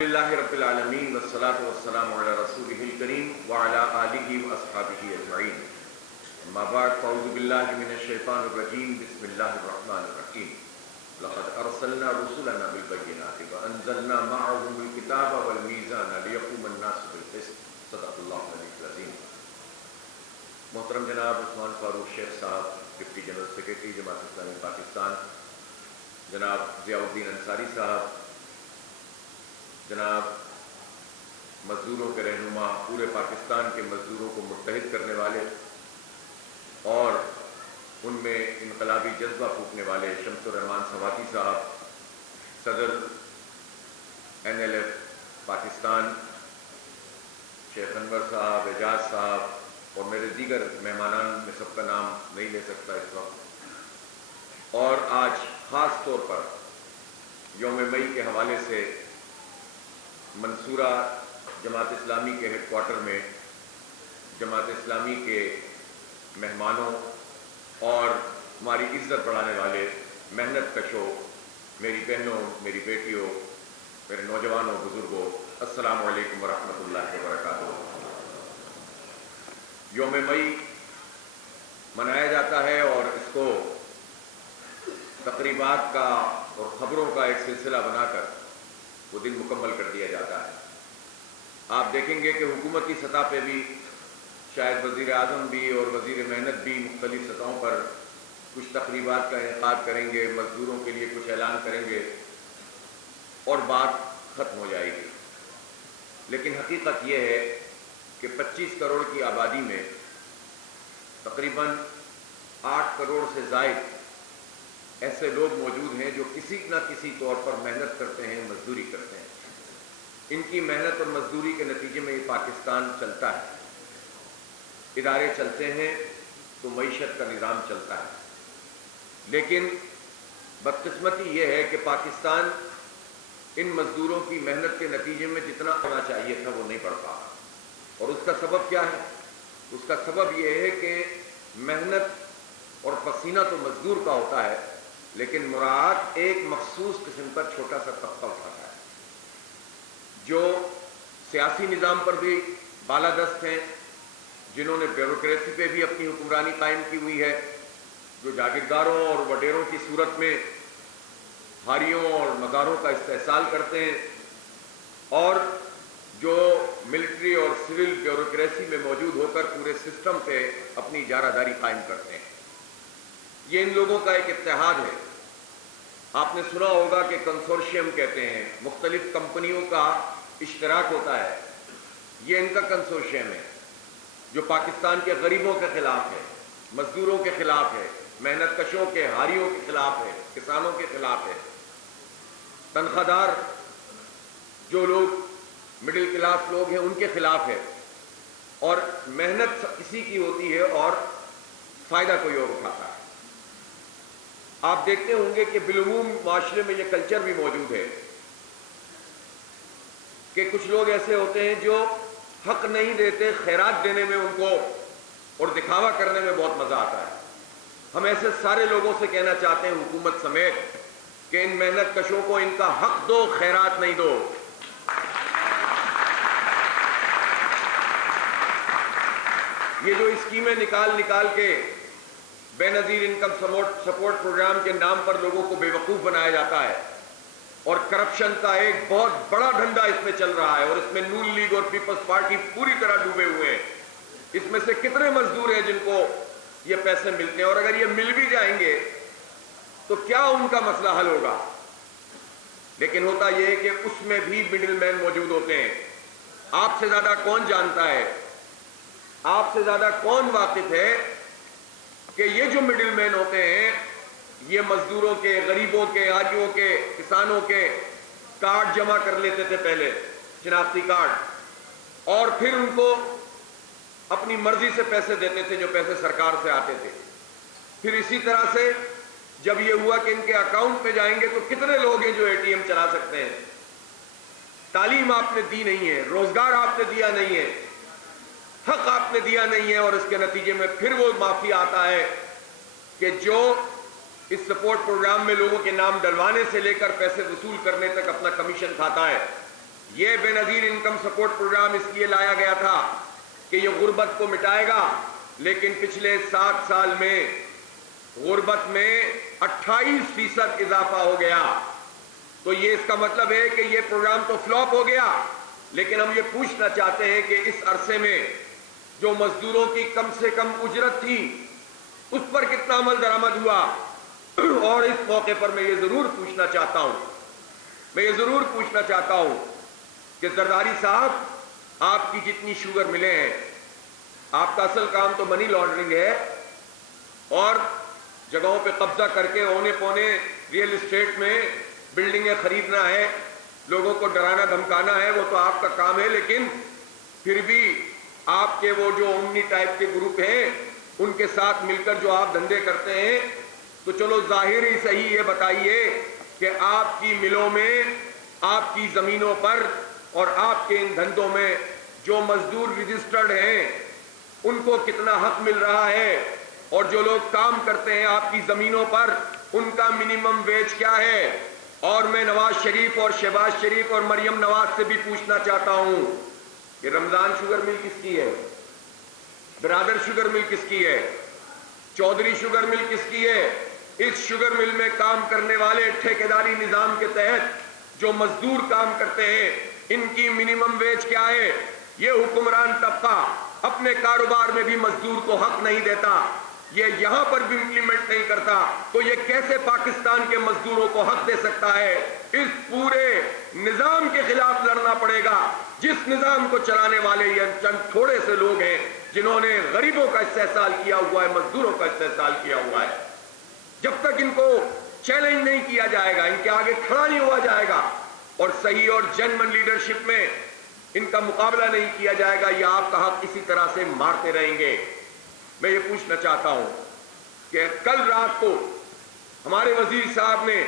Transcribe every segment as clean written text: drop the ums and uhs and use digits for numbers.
للہ رب العالمین والصلاة والسلام علی رسولہ الکریم وعلی آلہ واصحابہ اجمعین اما بعد فاعوذ باللہ من الشیطان الرجیم بسم اللہ الرحمن الرحیم لقد ارسلنا رسلنا بالبینات وانزلنا معهم الکتاب والمیزان لیقوم الناس بالقسط صدق اللہ العلی العظیم۔ محترم جناب عثمان فاروق شیخ صاحب deputy general secretary Jamaat Islami Pakistan, جناب ضیاء الدین انصاری صاحب، جناب مزدوروں کے رہنما، پورے پاکستان کے مزدوروں کو متحد کرنے والے اور ان میں انقلابی جذبہ پھونکنے والے شمس الرحمان سواتی صاحب، صدر NLF پاکستان شیخ انور صاحب، اعجاز صاحب اور میرے دیگر مہمانان میں سب کا نام نہیں لے سکتا اس وقت، اور آج خاص طور پر یوم مئی کے حوالے سے منصورہ جماعت اسلامی کے ہیڈ کوارٹر میں جماعت اسلامی کے مہمانوں اور ہماری عزت بڑھانے والے محنت کشوں، میری بہنوں، میری بیٹیوں، میرے نوجوانوں، بزرگوں، السلام علیکم ورحمۃ اللہ وبرکاتہ۔ یوم مئی منایا جاتا ہے اور اس کو تقریبات کا اور خبروں کا ایک سلسلہ بنا کر وہ دن مکمل کر دیا جاتا ہے۔ آپ دیکھیں گے کہ حکومتی سطح پہ بھی شاید وزیر اعظم بھی اور وزیر محنت بھی مختلف سطحوں پر کچھ تقریبات کا انعقاد کریں گے، مزدوروں کے لیے کچھ اعلان کریں گے اور بات ختم ہو جائے گی۔ لیکن حقیقت یہ ہے کہ 25 کروڑ کی آبادی میں تقریباً 8 کروڑ سے زائد ایسے لوگ موجود ہیں جو کسی نہ کسی طور پر محنت کرتے ہیں، مزدوری کرتے ہیں۔ ان کی محنت اور مزدوری کے نتیجے میں یہ پاکستان چلتا ہے، ادارے چلتے ہیں تو معیشت کا نظام چلتا ہے۔ لیکن بدقسمتی یہ ہے کہ پاکستان ان مزدوروں کی محنت کے نتیجے میں جتنا ہونا چاہیے تھا وہ نہیں بڑھ پا، اور اس کا سبب کیا ہے؟ اس کا سبب یہ ہے کہ محنت اور پسینہ تو مزدور کا ہوتا ہے، لیکن مراعات ایک مخصوص قسم کا چھوٹا سا طبقہ اٹھاتا ہے جو سیاسی نظام پر بھی بالادست ہیں، جنہوں نے بیوروکریسی پہ بھی اپنی حکمرانی قائم کی ہوئی ہے، جو جاگیرداروں اور وڈیروں کی صورت میں ہاریوں اور مزاروں کا استحصال کرتے ہیں، اور جو ملٹری اور سول بیوروکریسی میں موجود ہو کر پورے سسٹم پہ اپنی اجارہ داری قائم کرتے ہیں۔ یہ ان لوگوں کا ایک اتحاد ہے۔ آپ نے سنا ہوگا کہ کنسورشیم کہتے ہیں، مختلف کمپنیوں کا اشتراک ہوتا ہے، یہ ان کا کنسورشیم ہے جو پاکستان کے غریبوں کے خلاف ہے، مزدوروں کے خلاف ہے، محنت کشوں کے، ہاریوں کے خلاف ہے، کسانوں کے خلاف ہے، تنخواہ دار جو لوگ مڈل کلاس لوگ ہیں ان کے خلاف ہے، اور محنت کسی کی ہوتی ہے اور فائدہ کوئی اور اٹھاتا ہے۔ آپ دیکھتے ہوں گے کہ بالعموم معاشرے میں یہ کلچر بھی موجود ہے کہ کچھ لوگ ایسے ہوتے ہیں جو حق نہیں دیتے، خیرات دینے میں ان کو اور دکھاوا کرنے میں بہت مزہ آتا ہے۔ ہم ایسے سارے لوگوں سے کہنا چاہتے ہیں، حکومت سمیت، کہ ان محنت کشوں کو ان کا حق دو، خیرات نہیں دو۔ یہ جو اسکیمیں نکال کے بے نظیر انکم سپورٹ پروگرام کے نام پر لوگوں کو بے وقوف بنایا جاتا ہے، اور کرپشن کا ایک بہت بڑا دھندا اس میں چل رہا ہے، اور اس میں نون لیگ اور پیپلز پارٹی پوری طرح ڈوبے ہوئے ہیں۔ اس میں سے کتنے مزدور ہیں جن کو یہ پیسے ملتے ہیں، اور اگر یہ مل بھی جائیں گے تو کیا ان کا مسئلہ حل ہوگا؟ لیکن ہوتا یہ ہے کہ اس میں بھی مڈل مین موجود ہوتے ہیں۔ آپ سے زیادہ کون جانتا ہے، آپ سے زیادہ کون واقف ہے کہ یہ جو مڈل مین ہوتے ہیں یہ مزدوروں کے، غریبوں کے، آجیوں کے، کسانوں کے کارڈ جمع کر لیتے تھے پہلے، شناختی کارڈ، اور پھر ان کو اپنی مرضی سے پیسے دیتے تھے جو پیسے سرکار سے آتے تھے۔ پھر اسی طرح سے جب یہ ہوا کہ ان کے اکاؤنٹ پہ جائیں گے تو کتنے لوگ ہیں جو ATM چلا سکتے ہیں؟ تعلیم آپ نے دی نہیں ہے، روزگار آپ نے دیا نہیں ہے، حق آپ نے دیا نہیں ہے، اور اس کے نتیجے میں پھر وہ مافیا آتا ہے کہ جو اس سپورٹ پروگرام میں لوگوں کے نام ڈلوانے سے لے کر پیسے وصول کرنے تک اپنا کمیشن کھاتا ہے۔ یہ بے نظیر انکم سپورٹ پروگرام اس لیے لایا گیا تھا کہ یہ غربت کو مٹائے گا، لیکن پچھلے 7 سال میں غربت میں 28% اضافہ ہو گیا۔ تو یہ اس کا مطلب ہے کہ یہ پروگرام تو فلاپ ہو گیا، لیکن ہم یہ پوچھنا چاہتے ہیں کہ اس عرصے میں جو مزدوروں کی کم سے کم اجرت تھی اس پر کتنا عمل درآمد ہوا؟ اور اس موقع پر میں یہ ضرور پوچھنا چاہتا ہوں کہ زرداری صاحب، آپ کی جتنی شوگر ملیں ہیں، آپ کا اصل کام تو منی لانڈرنگ ہے اور جگہوں پہ قبضہ کر کے اونے پونے ریئل اسٹیٹ میں بلڈنگیں خریدنا ہے، لوگوں کو ڈرانا دھمکانا ہے، وہ تو آپ کا کام ہے، لیکن پھر بھی آپ کے وہ جو امنی ٹائپ کے گروپ ہیں ان کے ساتھ مل کر جو آپ دھندے کرتے ہیں، تو چلو ظاہر ہی صحیح یہ بتائیے کہ آپ کی ملوں میں، آپ کی زمینوں پر اور آپ کے ان دھندوں میں جو مزدور رجسٹرڈ ہیں ان کو کتنا حق مل رہا ہے، اور جو لوگ کام کرتے ہیں آپ کی زمینوں پر ان کا منیمم ویج کیا ہے؟ اور میں نواز شریف اور شہباز شریف اور مریم نواز سے بھی پوچھنا چاہتا ہوں کہ رمضان شوگر مل کس کی ہے؟ برادر شوگر مل کس کی ہے؟ چودھری شوگر مل کس کی ہے؟ اس شوگر مل میں کام کرنے والے ٹھیکیداری نظام کے تحت جو مزدور کام کرتے ہیں ان کی منیمم ویج کیا ہے؟ یہ حکمران طبقہ اپنے کاروبار میں بھی مزدور کو حق نہیں دیتا، یہ یہاں پر بھی امپلیمنٹ نہیں کرتا، تو یہ کیسے پاکستان کے مزدوروں کو حق دے سکتا ہے؟ اس پورے نظام کے خلاف لڑنا پڑے گا جس نظام کو چلانے والے یہ چند تھوڑے سے لوگ ہیں جنہوں نے غریبوں کا استحصال کیا ہوا ہے، مزدوروں کا استحصال کیا ہوا ہے۔ جب تک ان کو چیلنج نہیں کیا جائے گا، ان کے آگے کھڑا نہیں ہوا جائے گا اور صحیح اور جنمن لیڈرشپ میں ان کا مقابلہ نہیں کیا جائے گا، یہ آپ کا حق اسی طرح سے مارتے رہیں گے۔ میں یہ پوچھنا چاہتا ہوں کہ کل رات کو ہمارے وزیر صاحب نے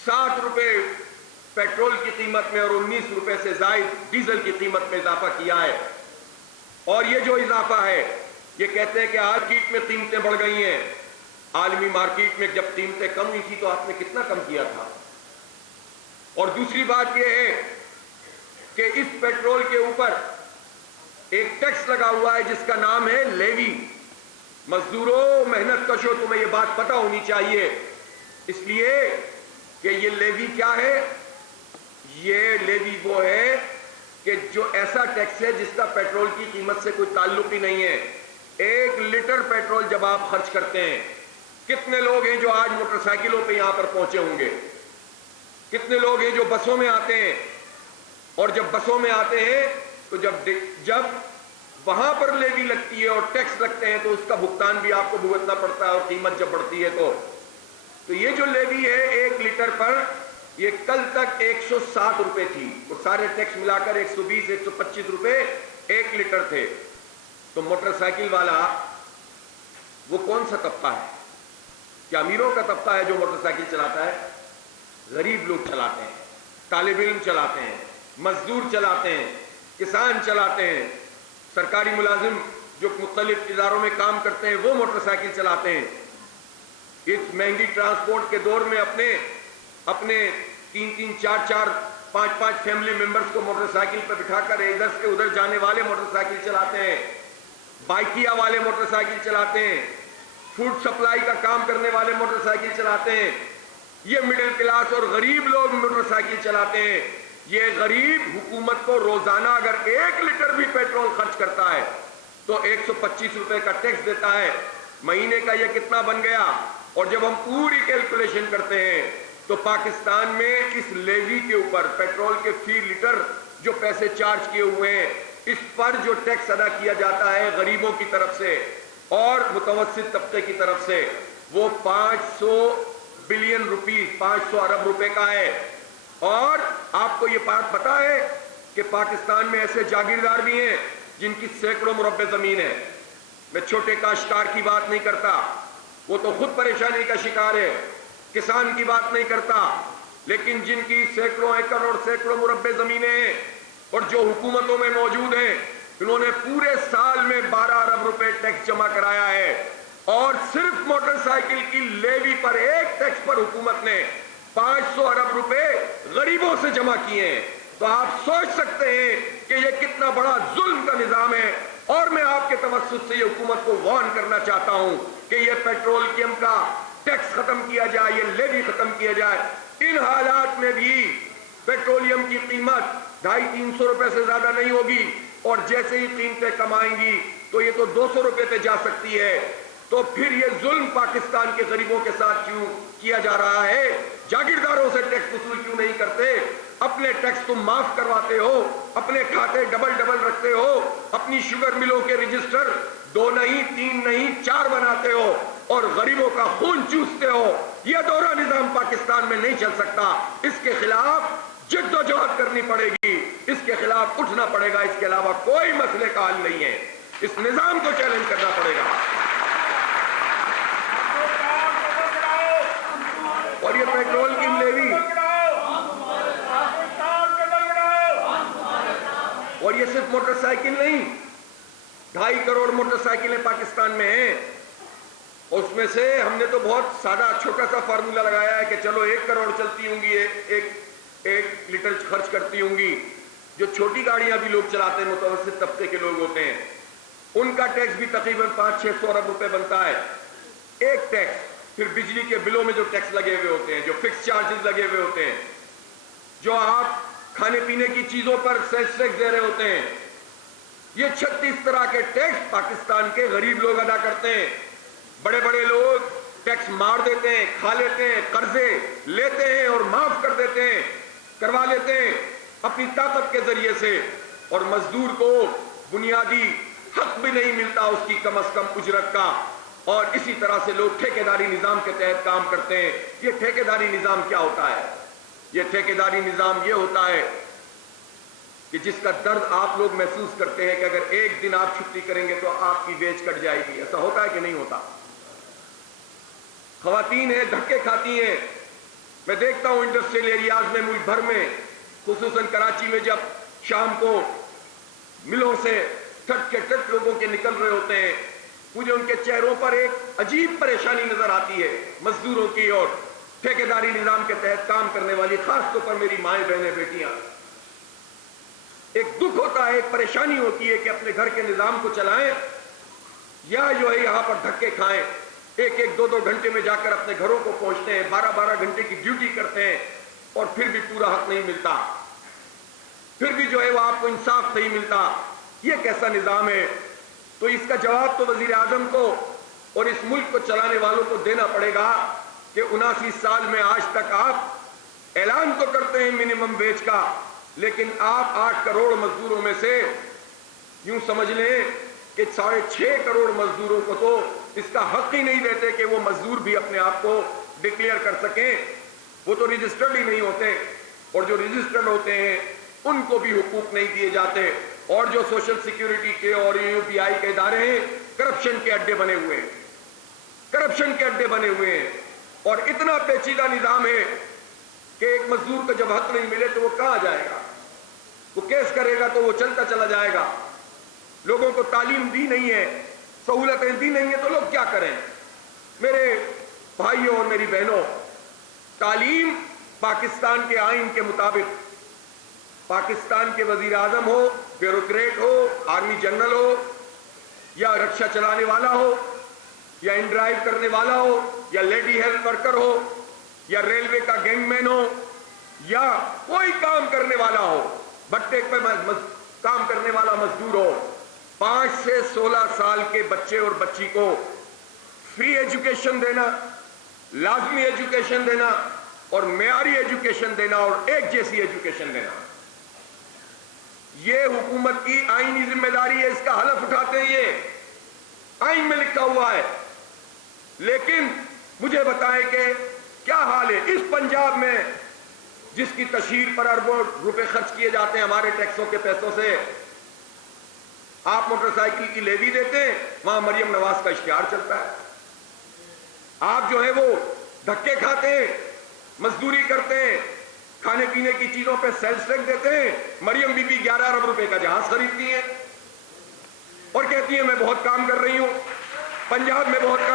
60 روپے پیٹرول کی قیمت میں اور 19 روپے سے زائد ڈیزل کی قیمت میں اضافہ کیا ہے، اور یہ جو اضافہ ہے یہ کہتے ہیں کہ مارکیٹ میں قیمتیں بڑھ گئی ہیں۔ عالمی مارکیٹ میں جب قیمتیں کم ہوئی تھی تو آپ نے کتنا کم کیا تھا؟ اور دوسری بات یہ ہے کہ اس پیٹرول کے اوپر ایک ٹیکس لگا ہوا ہے جس کا نام ہے لیوی۔ مزدوروں، محنت کشوں، تمہیں یہ بات پتہ ہونی چاہیے، اس لیے کہ یہ لیوی کیا ہے؟ یہ لیوی وہ ہے کہ جو ایسا ٹیکس ہے جس کا پیٹرول کی قیمت سے کوئی تعلق ہی نہیں ہے۔ 1 لیٹر پیٹرول جب آپ خرچ کرتے ہیں، کتنے لوگ ہیں جو آج موٹر سائیکلوں پہ یہاں پر پہنچے ہوں گے؟ کتنے لوگ ہیں جو بسوں میں آتے ہیں؟ اور جب بسوں میں آتے ہیں تو جب وہاں پر لیوی لگتی ہے اور ٹیکس لگتے ہیں تو اس کا بھگتان بھی آپ کو بھگتنا پڑتا ہے، اور قیمت جب بڑھتی ہے تو یہ جو لیوی ہے 1 لیٹر پر، یہ کل تک 160 روپے تھی، اور سارے ٹیکس ملا کر 120 125 روپے 1 لیٹر تھے۔ تو موٹر سائیکل والا وہ کون سا طبقہ ہے؟ کیا امیروں کا طبقہ ہے جو موٹر سائیکل چلاتا ہے؟ غریب لوگ چلاتے ہیں، طالب علم چلاتے ہیں، مزدور چلاتے ہیں، کسان چلاتے ہیں، سرکاری ملازم جو مختلف اداروں میں کام کرتے ہیں وہ موٹر سائیکل چلاتے ہیں۔ اس مہنگی ٹرانسپورٹ کے دور میں اپنے 3 4 5 فیملی ممبرز کو موٹر سائیکل پر بٹھا کر ادھر سے ادھر جانے والے موٹر سائیکل چلاتے ہیں، بائکیا والے موٹر سائیکل چلاتے ہیں، فوڈ سپلائی کا کام کرنے والے موٹر سائیکل چلاتے ہیں، یہ مڈل کلاس اور غریب لوگ موٹر سائیکل چلاتے ہیں۔ یہ غریب حکومت کو روزانہ اگر 1 لیٹر بھی پیٹرول خرچ کرتا ہے تو 125 روپے کا ٹیکس دیتا ہے، مہینے کا یہ کتنا بن گیا؟ اور جب ہم پوری کیلکولیشن کرتے ہیں تو پاکستان میں اس لیوی کے اوپر پیٹرول کے فی لیٹر جو پیسے چارج کیے ہوئے ہیں، اس پر جو ٹیکس ادا کیا جاتا ہے غریبوں کی طرف سے اور متوسط طبقے کی طرف سے، وہ 500 بلین روپیز 500 ارب روپے کا ہے۔ اور آپ کو یہ بات پتا ہے کہ پاکستان میں ایسے جاگیردار بھی ہیں جن کی سینکڑوں مربع زمین ہے۔ میں چھوٹے کاشتکار کی بات نہیں کرتا، وہ تو خود پریشانی کا شکار ہے، کسان کی بات نہیں کرتا، لیکن جن کی سینکڑوں ایکڑ اور سینکڑوں مربع زمینیں ہیں اور جو حکومتوں میں موجود ہیں، انہوں نے پورے سال میں 12 ارب روپے ٹیکس جمع کرایا ہے، اور صرف موٹر سائیکل کی لیوی پر ایک ٹیکس پر حکومت نے 500 ارب روپے غریبوں سے جمع کیے ہیں۔ تو آپ سوچ سکتے ہیں کہ یہ کتنا بڑا ظلم کا نظام ہے. اور میں آپ کے توسط سے یہ حکومت کو وارن کرنا چاہتا ہوں کہ یہ پیٹرولیم کا ٹیکس ختم کیا جائے, یہ لیوی ختم کیا جائے. ان حالات میں بھی پیٹرولیم کی قیمت 250-300 روپے سے زیادہ نہیں ہوگی, اور جیسے ہی قیمتیں کم آئیں گی تو یہ تو 200 روپے پہ جا سکتی ہے. تو پھر یہ ظلم پاکستان کے غریبوں کے ساتھ کیوں کیا جا رہا ہے؟ جاگیرداروں سے ٹیکس وصول کیوں نہیں کرتے؟ اپنے ٹیکس تم معاف کرواتے ہو, اپنے کھاتے ڈبل رکھتے ہو, اپنی شوگر ملوں کے رجسٹر 2 نہیں 3 نہیں 4 بناتے ہو, اور غریبوں کا خون چوستے ہو. یہ دوہرا نظام پاکستان میں نہیں چل سکتا. اس کے خلاف جد و جہد کرنی پڑے گی, اس کے خلاف اٹھنا پڑے گا. اس کے علاوہ کوئی مسئلے کا حل نہیں ہے. اس نظام کو چیلنج کرنا پڑے گا. اور یہ پیٹرول کی لیوی, اور یہ صرف موٹر سائیکل نہیں, 2.5 کروڑ موٹر سائیکلیں پاکستان میں ہیں. اس میں سے ہم نے تو بہت سادہ چھوٹا سا فارمولا لگایا ہے کہ چلو 1 کروڑ چلتی ہوں گی, 1 لیٹر خرچ کرتی ہوں گی. جو چھوٹی گاڑیاں بھی لوگ چلاتے ہیں, متوسط طبقے کے لوگ ہوتے ہیں, ان کا ٹیکس بھی تقریباً 500-600 ارب روپے بنتا ہے ایک ٹیکس. پھر بجلی کے بلوں میں جو ٹیکس لگے ہوئے ہوتے ہیں, جو فکس چارجز لگے ہوئے ہوتے ہیں, جو آپ کھانے پینے کی چیزوں پر سیلز ٹیکس دے رہے ہوتے ہیں, یہ 36 طرح کے ٹیکس پاکستان کے غریب لوگ ادا کرتے ہیں. بڑے بڑے لوگ ٹیکس مار دیتے ہیں, کھا لیتے ہیں, قرضے لیتے ہیں اور معاف کر دیتے ہیں, کروا لیتے ہیں اپنی طاقت کے ذریعے سے, اور مزدور کو بنیادی حق بھی نہیں ملتا اس کی کم از کم اجرت کا. اور اسی طرح سے لوگ ٹھیکیداری نظام کے تحت کام کرتے ہیں. یہ ٹھیکیداری نظام کیا ہوتا ہے؟ یہ ٹھیکیداری نظام یہ ہوتا ہے کہ جس کا درد آپ لوگ محسوس کرتے ہیں کہ اگر ایک دن آپ چھٹی کریں گے تو آپ کی ویج کٹ جائے گی. ایسا ہوتا ہے کہ نہیں ہوتا؟ خواتین ہیں, دھکے کھاتی ہیں. میں دیکھتا ہوں انڈسٹریل ایریاز میں ملک بھر میں, خصوصاً کراچی میں, جب شام کو ملوں سے ٹٹ کے ٹٹ لوگوں کے نکل رہے ہوتے ہیں, مجھے ان کے چہروں پر ایک عجیب پریشانی نظر آتی ہے. مزدوروں کی اور ٹھیکیداری نظام کے تحت کام کرنے والی, خاص طور پر میری مائیں بہنیں بیٹیاں, ایک دکھ ہوتا ہے, ایک پریشانی ہوتی ہے کہ اپنے گھر کے نظام کو چلائیں یا جو ہے یہاں پر دھکے کھائیں. 1-2 گھنٹے میں جا کر اپنے گھروں کو پہنچتے ہیں, 12 گھنٹے کی ڈیوٹی کرتے ہیں, اور پھر بھی پورا حق نہیں ملتا, پھر بھی جو ہے وہ آپ کو انصاف نہیں ملتا. یہ کیسا نظام ہے؟ تو اس کا جواب تو وزیر اعظم کو اور اس ملک کو چلانے والوں کو دینا پڑے گا کہ 79 سال میں آج تک آپ اعلان تو کرتے ہیں منیمم ویج کا, لیکن آپ 8 کروڑ مزدوروں میں سے یوں سمجھ لیں کہ 6.5 کروڑ مزدوروں کو تو اس کا حق ہی نہیں دیتے کہ وہ مزدور بھی اپنے آپ کو ڈکلیئر کر سکیں. وہ تو رجسٹرڈ ہی نہیں ہوتے, اور جو رجسٹرڈ ہوتے ہیں ان کو بھی حقوق نہیں دیے جاتے. اور جو سوشل سیکیورٹی کے اور UPI کے ادارے ہیں, کرپشن کے اڈے بنے ہوئے ہیں, کرپشن کے اڈے بنے ہوئے ہیں. اور اتنا پیچیدہ نظام ہے کہ ایک مزدور کو جب حق نہیں ملے تو وہ کہاں جائے گا؟ وہ کیس کرے گا تو وہ چلتا چلا جائے گا. لوگوں کو تعلیم دی نہیں ہے, سہولتیں دی نہیں ہیں, تو لوگ کیا کریں؟ میرے بھائیوں اور میری بہنوں, تعلیم پاکستان کے آئین کے مطابق پاکستان کے وزیر اعظم ہو, بیوروکریٹ ہو, آرمی جنرل ہو, یا رکشا چلانے والا ہو, یا ان ڈرائیو کرنے والا ہو, یا لیڈی ہیلتھ ورکر ہو, یا ریلوے کا گینگ مین ہو, یا کوئی کام کرنے والا ہو, بھٹے پہ کام کرنے والا مزدور ہو, 5 سے 16 سال کے بچے اور بچی کو فری ایجوکیشن دینا, لازمی ایجوکیشن دینا, اور معیاری ایجوکیشن دینا, اور ایک جیسی ایجوکیشن دینا, یہ حکومت کی آئینی ذمہ داری ہے. اس کا حلف اٹھاتے ہیں, یہ آئین میں لکھا ہوا ہے. لیکن مجھے بتائیں کہ کیا حال ہے اس پنجاب میں جس کی تشہیر پر اربوں روپے خرچ کیے جاتے ہیں ہمارے ٹیکسوں کے پیسوں سے. آپ موٹر سائیکل کی لیوی دیتے ہیں, وہاں مریم نواز کا اشتہار چلتا ہے. آپ جو ہے وہ دھکے کھاتے ہیں, مزدوری کرتے ہیں, کھانے پینے کی چیزوں پہ سیلز ٹیکس دیتے ہیں. مریم بی بی 11 ارب روپے کا جہاز خریدتی ہیں اور کہتی ہیں میں بہت کام کر رہی ہوں, پنجاب میں بہت کام